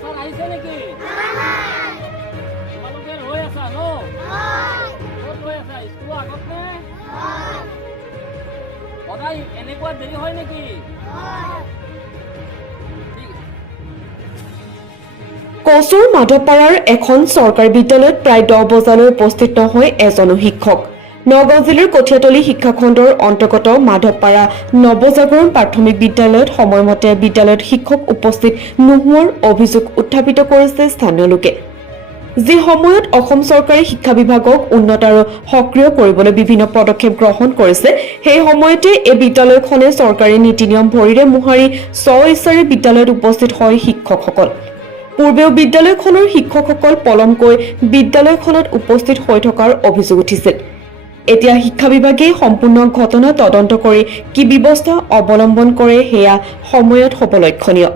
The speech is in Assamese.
স্যাৰ আইছে নাকি তোমালোকে ৰৈ আছা ন ক'ত ৰৈ আছা স্কুল আগত নে সদায় এনেকুৱা দেৰি হয় নেকি কচুৰ মাধৱপাৰাৰ এখন চৰকাৰী বিদ্যালয়ত প্ৰায় 10 বজালৈ উপস্থিত নহয় এজনো শিক্ষক। নগাঁও জিলাৰ কঠিয়াতলী শিক্ষাখণ্ডৰ অন্তৰ্গত মাধৱপাৰা নৱজাগৰণ প্ৰাথমিক বিদ্যালয়ত সময়মতে বিদ্যালয়ত শিক্ষক উপস্থিত নোহোৱাৰ অভিযোগ উত্থাপিত কৰিছে স্থানীয় লোকে। যি সময়ত অসম চৰকাৰে শিক্ষা বিভাগক উন্নত আৰু সক্ৰিয় কৰিবলৈ বিভিন্ন পদক্ষেপ গ্ৰহণ কৰিছে, সেই সময়তে এই বিদ্যালয়খনে চৰকাৰী নীতি নিয়ম ভৰিৰে মোহাৰি স্ব-ইচ্ছাৰে বিদ্যালয়ত উপস্থিত হয় শিক্ষকসকল। পূৰ্বেও বিদ্যালয়খনৰ শিক্ষকসকল পলমকৈ বিদ্যালয়খনত উপস্থিত হৈ থকাৰ অভিযোগ উঠিছিল। এতিয়া শিক্ষা বিভাগে সম্পূৰ্ণ ঘটনা তদন্ত কৰি কি ব্যৱস্থা অৱলম্বন কৰে সেয়া সময়ত হ'ব লক্ষণীয়।